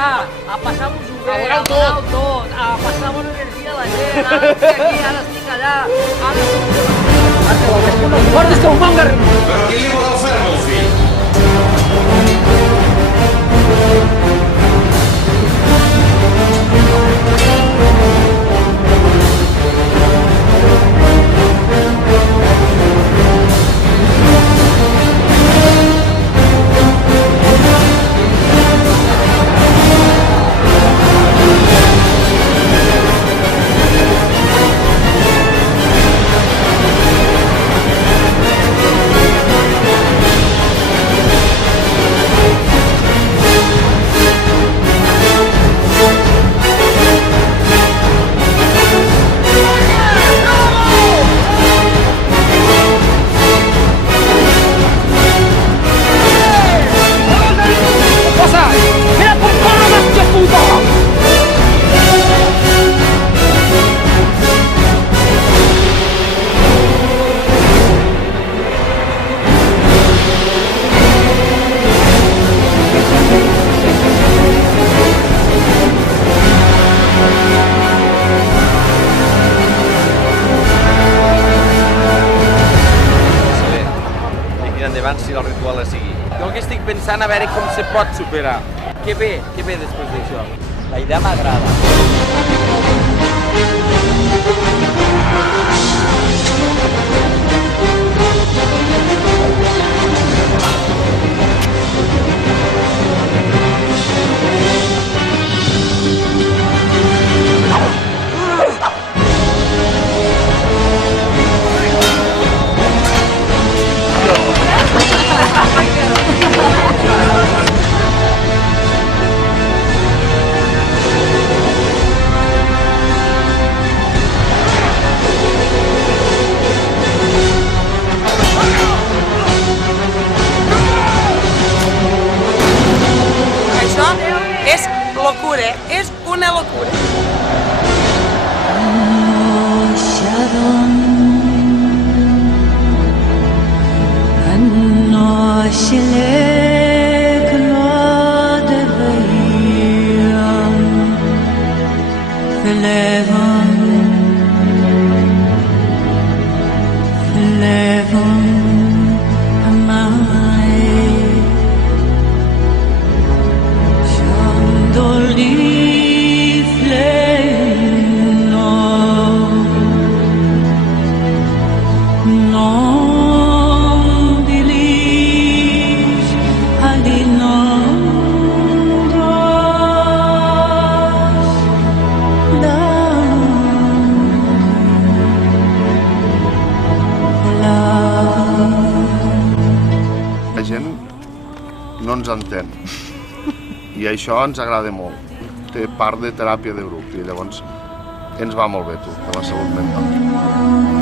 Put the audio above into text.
jugar, a passar-vos-ho bé, a donar-ho tot, a passar bona energia a la gent, ara estic aquí, ara estic allà, ara estic... Portes que un manga... Però qui li voleu fer, meu fill? Si el ritual a seguir. Jo el que estic pensant a veure com se pot superar. Què ve després d'això? La idea m'agrada. És locura, és una locura. La gent no ens entén i això ens agrada molt. Té part de teràpia de grup i llavors ens va molt bé, tu, de la salut mental.